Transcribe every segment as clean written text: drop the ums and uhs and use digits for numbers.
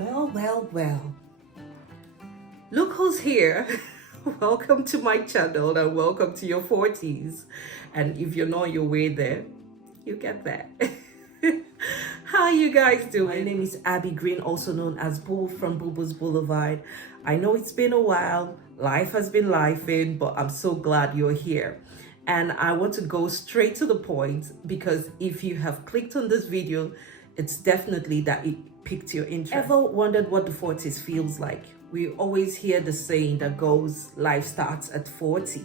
Well. Look who's here. Welcome to my channel and welcome to your 40s. And if you're not on your way there, you get that. How you guys doing? My name is Abby Green, also known as Boo from Boo Boo's Boulevard. I know it's been a while. Life has been lifing, but I'm so glad you're here. And I want to go straight to the point because if you have clicked on this video, it's definitely that it piqued your interest. Ever wondered what the 40s feels like? We always hear the saying that goes, life starts at 40.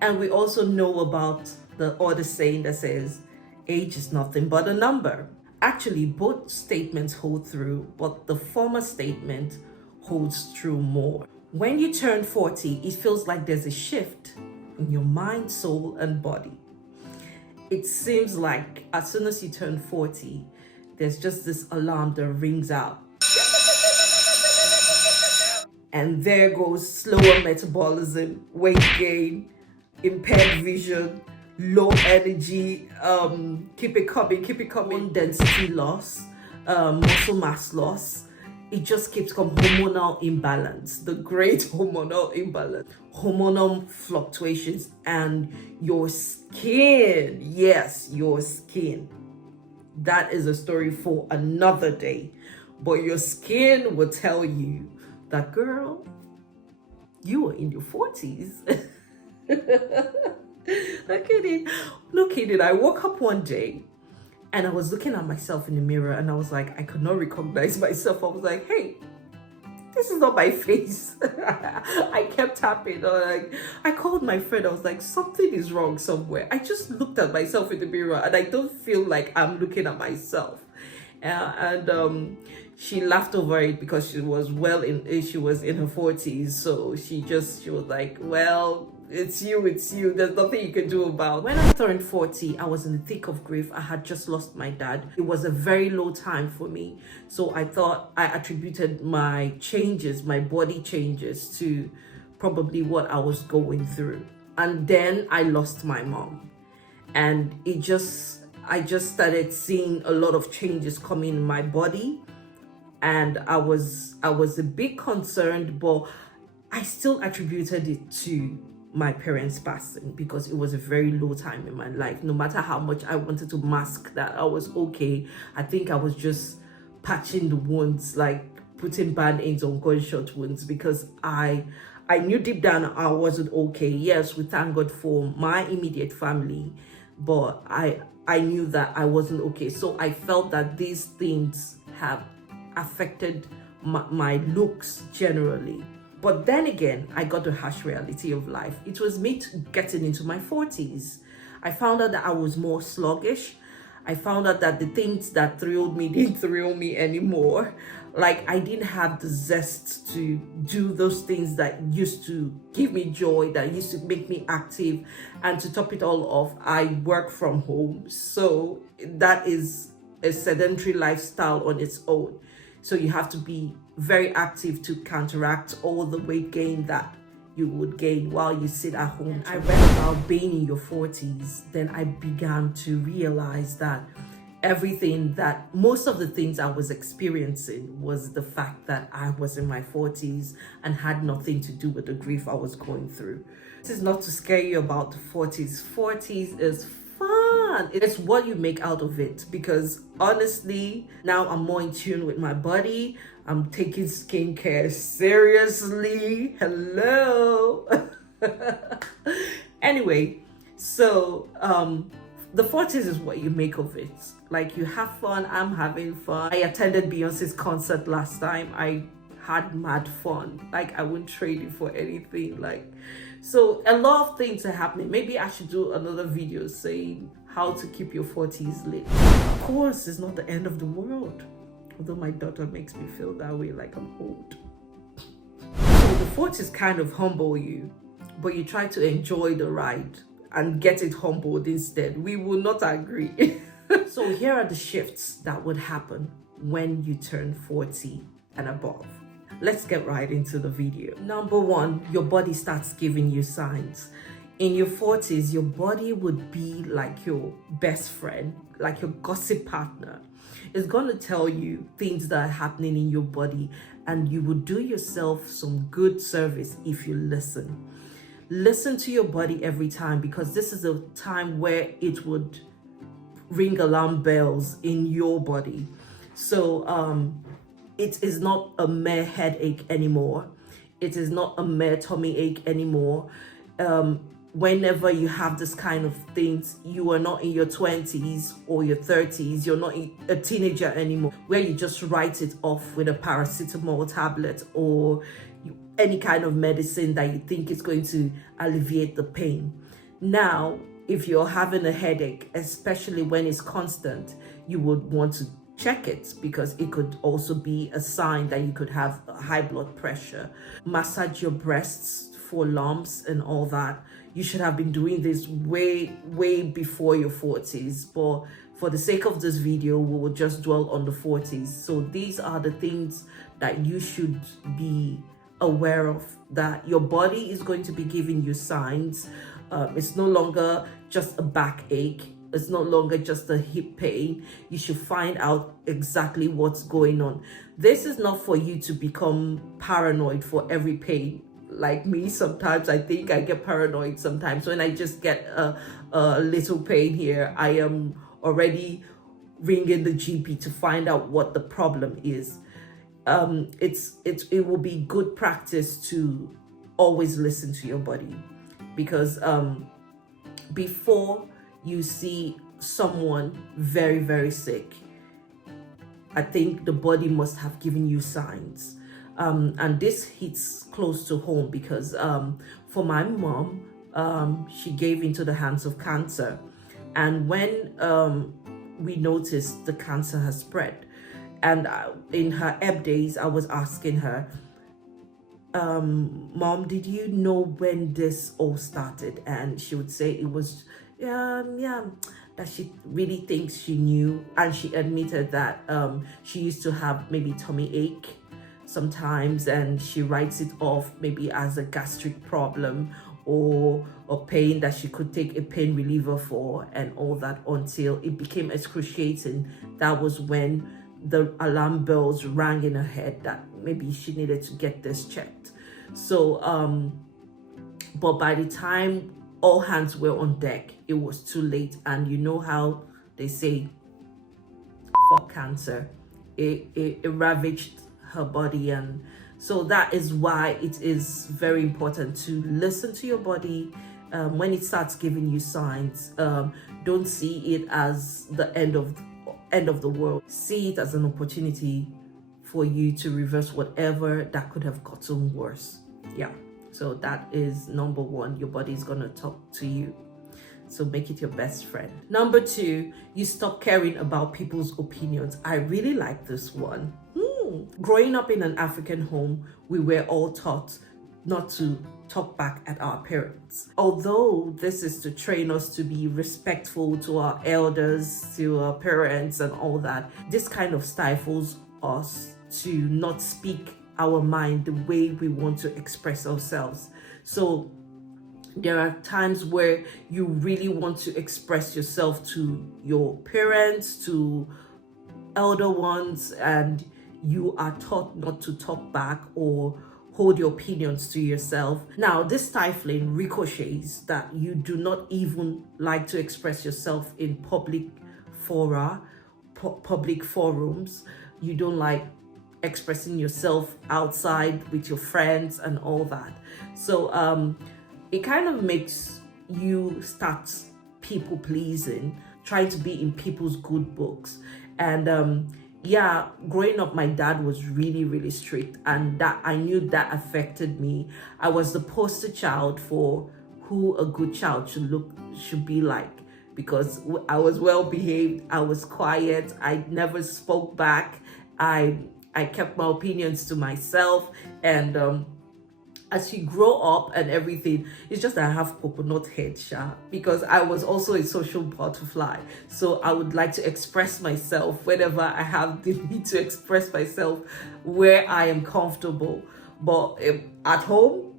And we also know about the other saying that says, age is nothing but a number. Actually, both statements hold through, but the former statement holds true more. When you turn 40, it feels like there's a shift in your mind, soul, and body. It seems like as soon as you turn 40, there's just this alarm that rings out. And there goes slower metabolism, weight gain, impaired vision, low energy, keep it coming, density loss, muscle mass loss. It just keeps coming. Hormonal imbalance, the great hormonal imbalance, hormonal fluctuations, and your skin. Yes, your skin. That is a story for another day. But your skin will tell you that, girl, you are in your 40s. No kidding. I woke up one day and I was looking at myself in the mirror and I was like, I could not recognize myself. I was like, hey, this is not my face. I kept tapping. I called my friend. I was like, something is wrong somewhere. I just looked at myself in the mirror and I don't feel like I'm looking at myself. She laughed over it because she was in her 40s. So she was like, well, it's you. There's nothing you can do about it. When I turned 40, I was in the thick of grief. I had just lost my dad. It was a very low time for me. So I thought I attributed my body changes to probably what I was going through. And then I lost my mom. And I just started seeing a lot of changes coming in my body. And I was a bit concerned, but I still attributed it to my parents passing because it was a very low time in my life. No matter how much I wanted to mask that I was okay, I think I was just patching the wounds, like putting band-aids on gunshot wounds, because I knew deep down I wasn't okay. Yes, we thank God for my immediate family, but I knew that I wasn't okay. So I felt that these things have affected my looks generally. But then again, I got the harsh reality of life. It was me getting into my 40s. I found out that I was more sluggish. I found out that the things that thrilled me didn't thrill me anymore. Like, I didn't have the zest to do those things that used to give me joy, that used to make me active. And to top it all off, I work from home. So that is a sedentary lifestyle on its own. So you have to be very active to counteract all the weight gain that you would gain while you sit at home. I read about being in your 40s. Then I began to realize that most of the things I was experiencing was the fact that I was in my 40s and had nothing to do with the grief I was going through. This is not to scare you about the 40s. 40s is fun. It's what you make out of it, because honestly, now I'm more in tune with my body. I'm taking skincare seriously. Hello. Anyway, so the 40s is what you make of it. Like, you have fun. I'm having fun. I attended Beyonce's concert last time. I had mad fun. Like, I wouldn't trade it for anything. So a lot of things are happening. Maybe I should do another video saying how to keep your 40s lit. Of course, it's not the end of the world. Although my daughter makes me feel that way, like I'm old. So the 40s kind of humble you, but you try to enjoy the ride and get it humbled instead. We will not agree. So here are the shifts that would happen when you turn 40 and above. Let's get right into the video. Number one, your body starts giving you signs. In your 40s, your body would be like your best friend, like your gossip partner. It's going to tell you things that are happening in your body, and you will do yourself some good service if you listen. Listen to your body every time, because this is a time where it would ring alarm bells in your body. So it is not a mere headache anymore. It is not a mere tummy ache anymore. Whenever you have this kind of things, you are not in your 20s or your 30s. You're not a teenager anymore, where you just write it off with a paracetamol tablet or any kind of medicine that you think is going to alleviate the pain. Now, if you're having a headache, especially when it's constant, you would want to check it, because it could also be a sign that you could have high blood pressure. Massage your breasts for lumps and all that. You should have been doing this way before your 40s, but for the sake of this video, we will just dwell on the 40s. So these are the things that you should be aware of, that your body is going to be giving you signs. It's no longer just a backache. It's no longer just a hip pain. You should find out exactly what's going on. This is not for you to become paranoid for every pain. Like me, sometimes I think I get paranoid sometimes. When I just get a little pain here, I am already ringing the GP to find out what the problem is. It will be good practice to always listen to your body, because before you see someone very, very sick, I think the body must have given you signs. And this hits close to home, because for my mom, she gave into the hands of cancer. And when we noticed the cancer has spread, and in her ebb days, I was asking her, Mom, did you know when this all started? And she would say it was, yeah, that she really thinks she knew. And she admitted that she used to have maybe tummy ache sometimes, and she writes it off maybe as a gastric problem or a pain that she could take a pain reliever for and all that, until it became excruciating. That was when the alarm bells rang in her head that maybe she needed to get this checked. So but by the time all hands were on deck, it was too late. And you know how they say, fuck cancer. It ravaged her body. And so that is why it is very important to listen to your body when it starts giving you signs. Don't see it as the end of the world. See it as an opportunity for you to reverse whatever that could have gotten worse. Yeah, so that is number one. Your body is gonna talk to you, so make it your best friend. Number two, you stop caring about people's opinions. I really like this one. Growing up in an African home, we were all taught not to talk back at our parents. Although this is to train us to be respectful to our elders, to our parents and all that, this kind of stifles us to not speak our mind the way we want to express ourselves. So there are times where you really want to express yourself to your parents, to elder ones, and you are taught not to talk back or hold your opinions to yourself. Now, this stifling ricochets that you do not even like to express yourself in public fora, public forums. You don't like expressing yourself outside with your friends and all that. So it kind of makes you start people pleasing, trying to be in people's good books. And yeah, growing up, my dad was really, really strict, and that I knew that affected me. I was the poster child for who a good child should be like, because I was well behaved, I was quiet, I never spoke back, I kept my opinions to myself. And as you grow up and everything, it's just that I have coconut head, because I was also a social butterfly. So I would like to express myself whenever I have the need to express myself, where I am comfortable. But at home,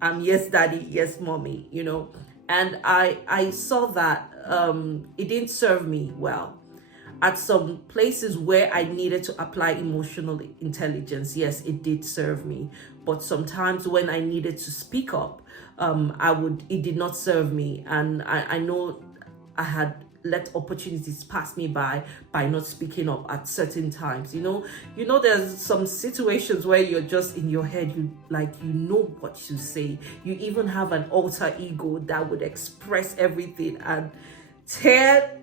I'm yes daddy, yes mommy, you know. And I saw that it didn't serve me well. At some places where I needed to apply emotional intelligence, yes, it did serve me. But sometimes when I needed to speak up, it did not serve me. And I know I had let opportunities pass me by not speaking up at certain times. There's some situations where you're just in your head, you know what to say. You even have an alter ego that would express everything and tear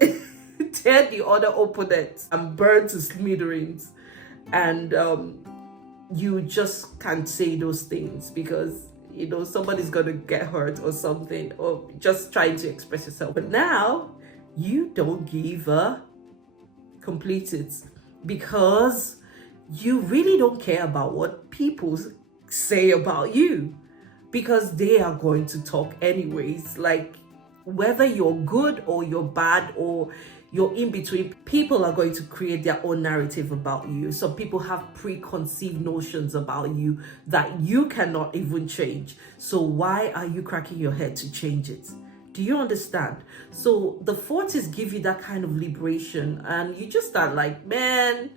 tear the other opponent and burn to smithereens. And you just can't say those things because somebody's gonna get hurt or something, or just trying to express yourself. But now you don't give a complete it, because you really don't care about what people say about you, because they are going to talk anyways. Like, whether you're good or you're bad or you're in between, people are going to create their own narrative about you. Some people have preconceived notions about you that you cannot even change. So why are you cracking your head to change it? Do you understand? So the 40s give you that kind of liberation, and you just start like, man,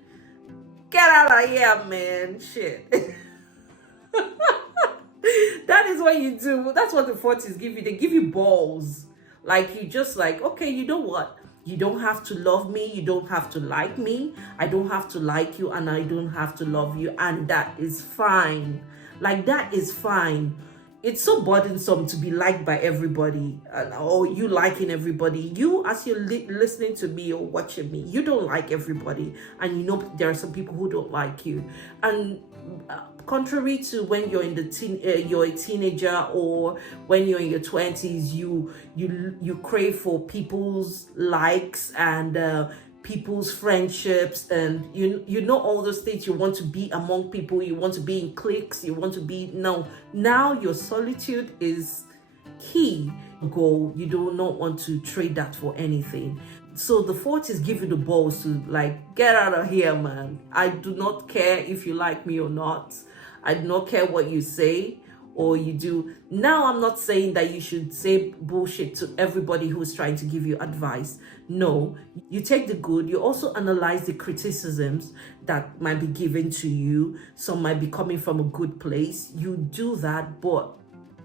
get out of here, man. Shit. That is what you do. That's what the 40s give you. They give you balls. Like, you just like, okay, you know what? You don't have to love me. You don't have to like me. I don't have to like you, and I don't have to love you. And that is fine. Like, that is fine. It's so burdensome to be liked by everybody, or you liking everybody. You, as you're listening to me or watching me, you don't like everybody. And there are some people who don't like you. And contrary to when you're in you're a teenager, or when you're in your 20s, you crave for people's likes and people's friendships, and all those things. You want to be among people, you want to be in cliques, you want to be now your solitude is key goal. You do not want to trade that for anything. So the 40s give you the balls to like, get out of here, man. I do not care if you like me or not. I do not care what you say or you do. Now, I'm not saying that you should say bullshit to everybody who's trying to give you advice. No, you take the good. You also analyze the criticisms that might be given to you. Some might be coming from a good place. You do that, but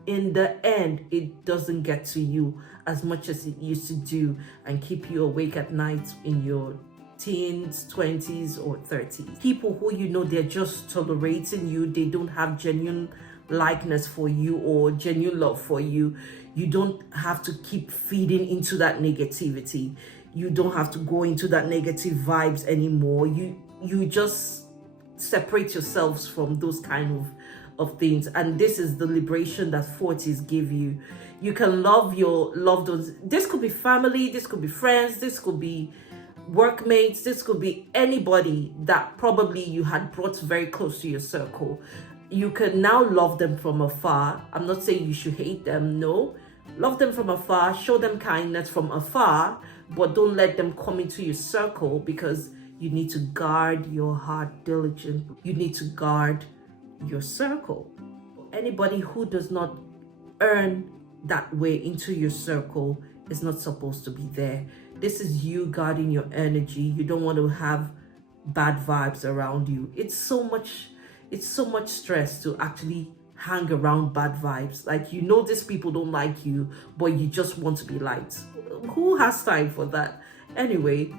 in the end, it doesn't get to you as much as it used to do and keep you awake at night in your teens, 20s, or 30s. People who they're just tolerating you. They don't have genuine likeness for you or genuine love for you. You don't have to keep feeding into that negativity. You don't have to go into that negative vibes anymore. You just separate yourselves from those kind of things. And this is the liberation that 40s give you. You can love your loved ones. This could be family, this could be friends, this could be workmates, this could be anybody that probably you had brought very close to your circle. You can now love them from afar. I'm not saying you should hate them, no. Love them from afar, show them kindness from afar, but don't let them come into your circle, because you need to guard your heart diligently. You need to guard your circle. Anybody who does not earn that way into your circle is not supposed to be there. This is you guarding your energy. You don't want to have bad vibes around you. It's so much stress to actually hang around bad vibes. Like, these people don't like you, but you just want to be liked. Who has time for that? Anyway,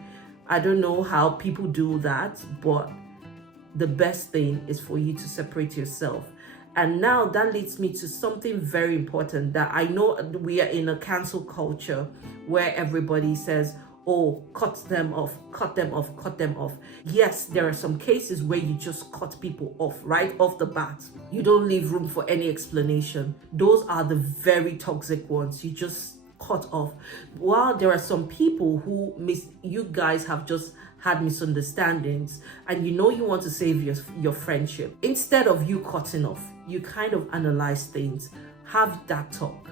I don't know how people do that, but the best thing is for you to separate yourself. And now that leads me to something very important that I know we are in a cancel culture where everybody says, oh, cut them off, cut them off, cut them off. Yes, there are some cases where you just cut people off right off the bat. You don't leave room for any explanation. Those are the very toxic ones. You just cut off. While there are some people who you guys have just had misunderstandings, and you want to save your friendship. Instead of you cutting off, you kind of analyze things. Have that talk.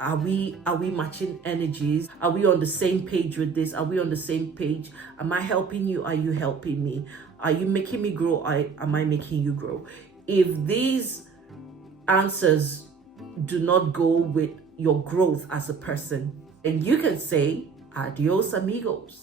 Are we matching energies? Are we on the same page with this? Are we on the same page? Am I helping you? Are you helping me? Are you making me grow? Am I making you grow? If these answers do not go with your growth as a person, then you can say adios amigos.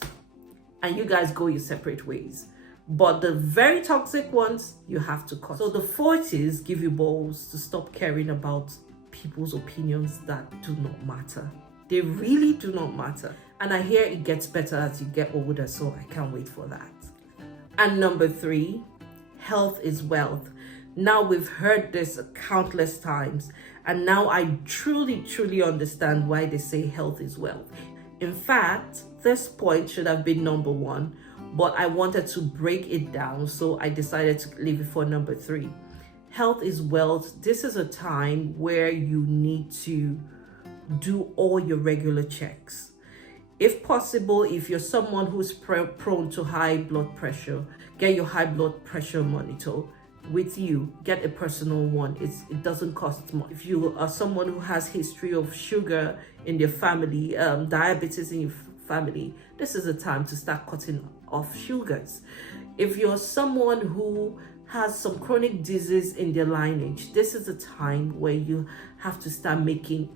and you guys go your separate ways. But the very toxic ones, you have to cut. So the 40s give you balls to stop caring about people's opinions that do not matter. They really do not matter. And I hear it gets better as you get older, so I can't wait for that. And number 3, health is wealth. Now we've heard this countless times, and now I truly understand why they say health is wealth. In fact, this point should have been number 1, but I wanted to break it down, so I decided to leave it for number 3. Health is wealth. This is a time where you need to do all your regular checks. If possible, if you're someone who's prone to high blood pressure, get your high blood pressure monitor with you. Get a personal one. It doesn't cost much. If you are someone who has history of sugar in their family, diabetes in your family, this is a time to start cutting off sugars. If you're someone who has some chronic disease in their lineage, this is a time where you have to start making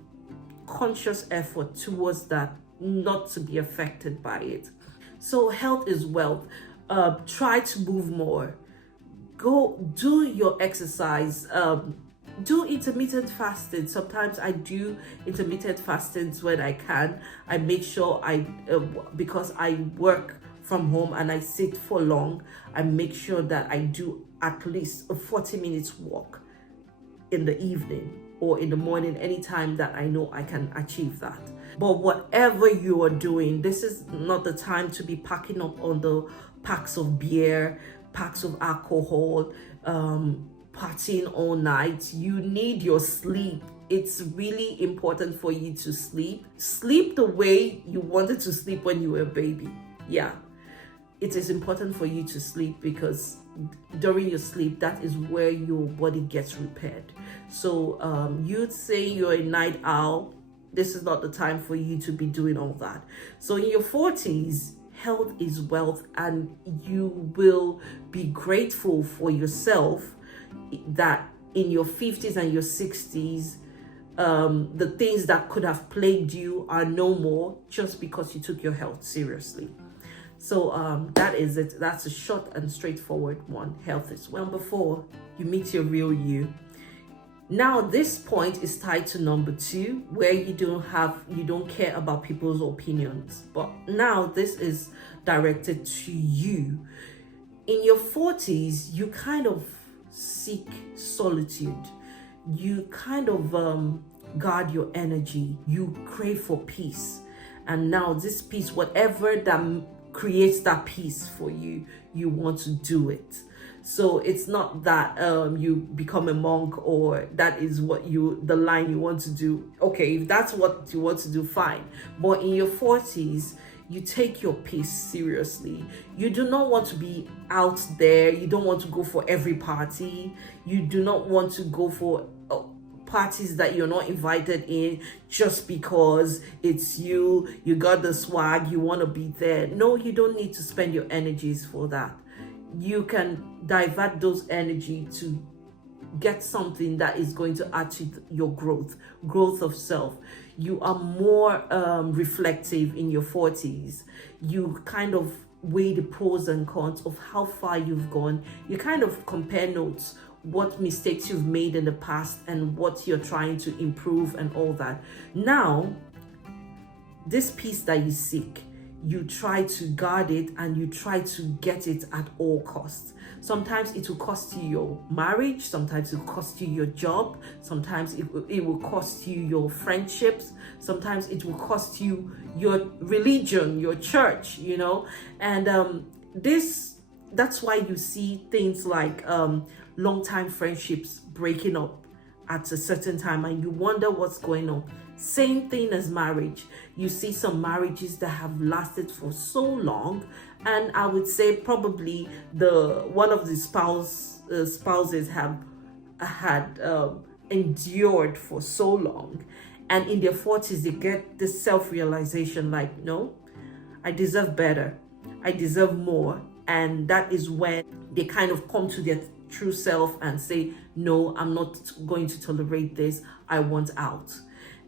conscious effort towards that, not to be affected by it. So health is wealth. Try to move more. Go do your exercise. Do intermittent fasting. Sometimes I do intermittent fastings when I can. I make sure because I work from home and I sit for long, I make sure that I do at least a 40 minutes walk in the evening or in the morning, anytime that I know I can achieve that. But whatever you are doing, this is not the time to be packing up on the packs of beer, packs of alcohol, partying all night. You need your sleep. It's really important for you to sleep. Sleep the way you wanted to sleep when you were a baby. Yeah, it is important for you to sleep, because during your sleep, that is where your body gets repaired. So you'd say you're a night owl. This is not the time for you to be doing all that. So in your 40s, health is wealth, and you will be grateful for yourself that in your 50s and your 60s, the things that could have plagued you are no more, just because you took your health seriously. So that is it. That's a short and straightforward one. Health is wealth. Number 4, you meet your real you. Now this point is tied to number 2, where you don't care about people's opinions. But now this is directed to you. In your 40s, you kind of seek solitude. You kind of guard your energy. You crave for peace. And now this peace, whatever that creates that peace for you, you want to do it. So it's not that you become a monk, or that is what the line you want to do. Okay, if that's what you want to do, fine. But in your 40s, you take your peace seriously. You do not want to be out there. You don't want to go for every party. You do not want to go for parties that you're not invited in just because it's you got the swag, you want to be there. No, you don't need to spend your energies for that. You can divert those energy to get something that is going to add to your growth of self. You are more reflective in your 40s. You kind of weigh the pros and cons of how far you've gone. You kind of compare notes, what mistakes you've made in the past and what you're trying to improve and all that. Now, this peace that you seek, you try to guard it and you try to get it at all costs. Sometimes it will cost you your marriage, sometimes it will cost you your job, sometimes it will cost you your friendships, sometimes it will cost you your religion, your church, and that's why you see things like long-time friendships breaking up at a certain time, and you wonder what's going on. Same thing as marriage. You see some marriages that have lasted for so long, and I would say probably one of the spouses have had endured for so long, and in their 40s they get this self-realization like, no, I deserve better, I deserve more. And that is when they kind of come to their true self and say, no, I'm not going to tolerate this, I want out.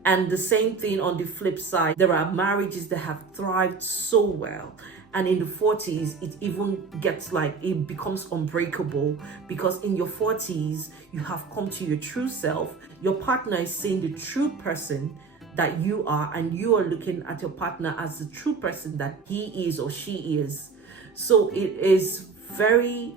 And the same thing on the flip side, there are marriages that have thrived so well, And in the 40s, it even gets like, it becomes unbreakable, because in your 40s, you have come to your true self. Your partner is seeing the true person that you are, and you are looking at your partner as the true person that he is or she is. So it is very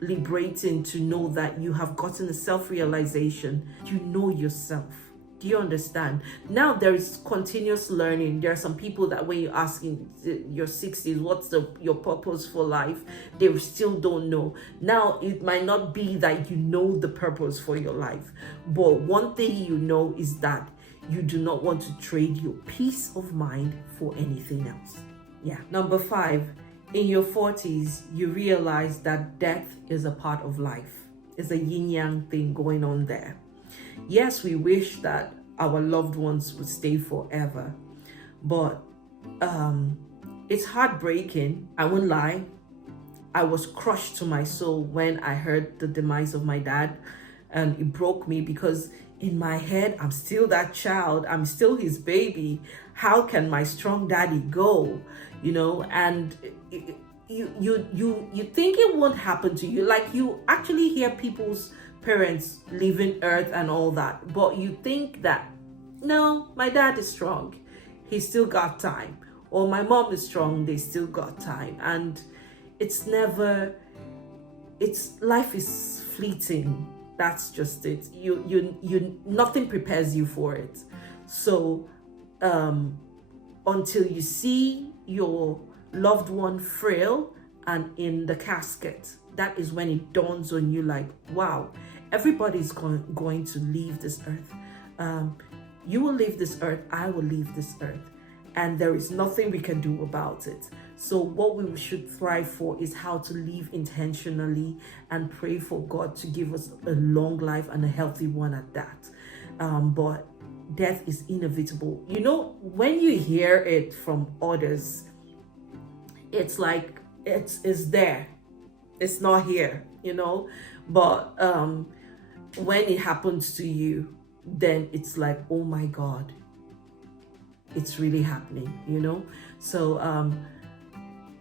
liberating to know that you have gotten a self-realization. You know yourself. Do you understand? Now there is continuous learning. There are some people that when you ask in your 60s, what's your purpose for life, they still don't know. Now it might not be that you know the purpose for your life, but one thing you know is that you do not want to trade your peace of mind for anything else. Yeah. Number 5, in your 40s, you realize that death is a part of life. It's a yin-yang thing going on there. Yes, we wish that our loved ones would stay forever, but it's heartbreaking. I won't lie. I was crushed to my soul when I heard the demise of my dad, and it broke me, because in my head, I'm still that child. I'm still his baby. How can my strong daddy go? You know, and you think it won't happen to you. Like, you actually hear people's parents leaving earth and all that, but you think that, no, my dad is strong, he still got time, or my mom is strong, they still got time. And life is fleeting. That's just it. You nothing prepares you for it. So until you see your loved one frail and in the casket, that is when it dawns on you, like, wow, everybody's going to leave this earth. You will leave this earth, I will leave this earth, and there is nothing we can do about it. So what we should thrive for is how to live intentionally, and pray for God to give us a long life and a healthy one at that. But death is inevitable. You know, when you hear it from others, it's like it's there, it's not here, you know. But when it happens to you, then it's like, oh my God, it's really happening, you know. So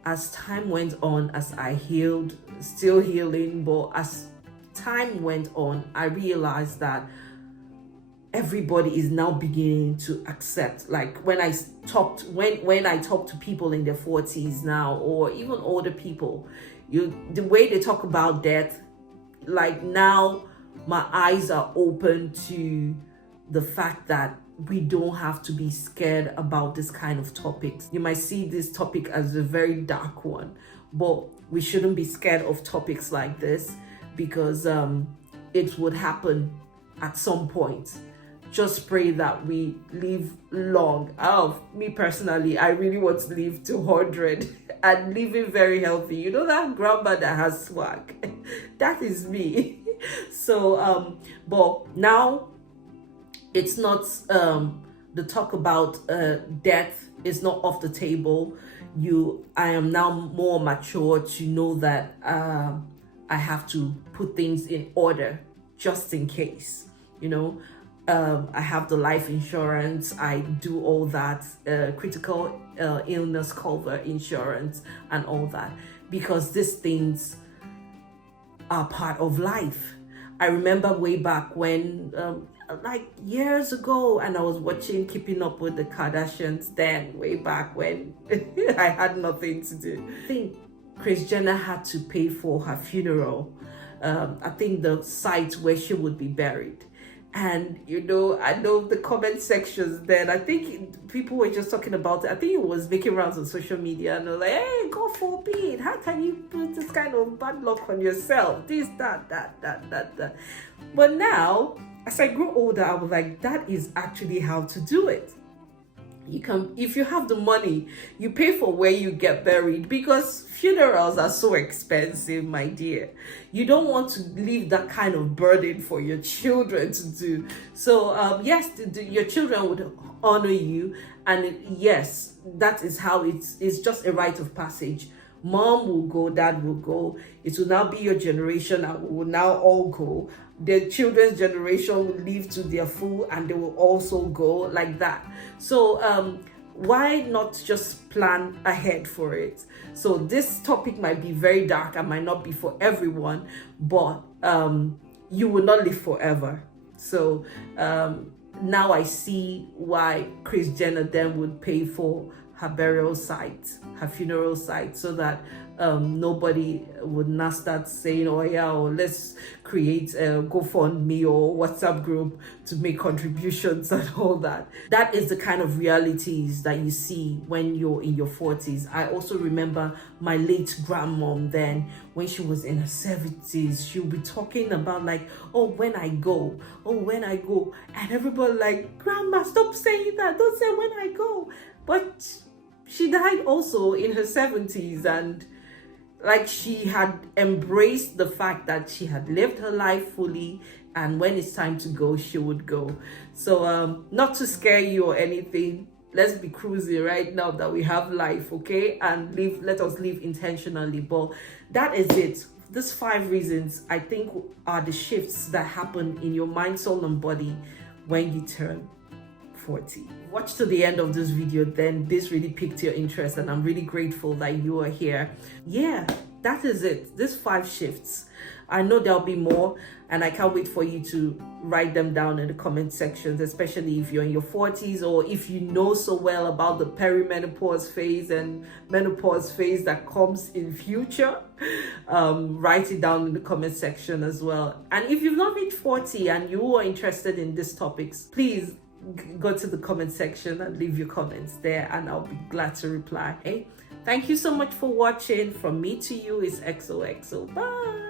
as time went on, as I healed, still healing, but as time went on, I realized that everybody is now beginning to accept. Like, when I talk to people in their 40s now, or even older people, the way they talk about death, like, now my eyes are open to the fact that we don't have to be scared about this kind of topics. You might see this topic as a very dark one, but we shouldn't be scared of topics like this, because it would happen at some point. Just pray that we live long. Me personally, I really want to live to 100 and living very healthy. You know, that grandma that has swag, that is me. So but now it's not the talk about death is not off the table. I am now more mature to know that I have to put things in order just in case, you know. I have the life insurance, I do all that, critical illness cover insurance and all that, because these things are part of life. I remember way back when, like years ago, and I was watching Keeping Up with the Kardashians then, way back when I had nothing to do. I think Kris Jenner had to pay for her funeral, I think the site where she would be buried. And, you know, I know the comment sections then, I think people were just talking about it. I think it was making rounds on social media, and they're like, hey, God forbid, how can you put this kind of bad luck on yourself? This, that. But now, as I grew older, I was like, that is actually how to do it. You can, if you have the money, you pay for where you get buried, because funerals are so expensive, my dear. You don't want to leave that kind of burden for your children to do. So yes, your children would honor you, and yes, that is how it's just a rite of passage. Mom will go, dad will go. It will now be your generation, and we will now all go. The children's generation will live to their full, and they will also go, like that. So why not just plan ahead for it? So this topic might be very dark and might not be for everyone, but you will not live forever. So now I see why Kris Jenner then would pay for her burial site, her funeral site, so that nobody would not start saying, oh yeah, or let's create a GoFundMe or WhatsApp group to make contributions and all that. That is the kind of realities that you see when you're in your 40s. I also remember my late grandmom then, when she was in her 70s, she'll be talking about like, oh, when I go, and everybody like, grandma, stop saying that, don't say when I go. But she died also in her 70s, and like she had embraced the fact that she had lived her life fully, and when it's time to go, she would go. So not to scare you or anything, let's be cruising right now that we have life, okay? And let us live intentionally. But that is it. These 5 reasons I think are the shifts that happen in your mind, soul, and body when you turn 40. Watch to the end of this video, then this really piqued your interest, and I'm really grateful that you are here. Yeah, that is it. These 5 shifts. I know there'll be more, and I can't wait for you to write them down in the comment sections, especially if you're in your 40s, or if you know so well about the perimenopause phase and menopause phase that comes in future. Write it down in the comment section as well. And if you've not reached 40 and you are interested in these topics, please go to the comment section and leave your comments there, and I'll be glad to reply. Hey, thank you so much for watching. From me to you is XOXO. Bye.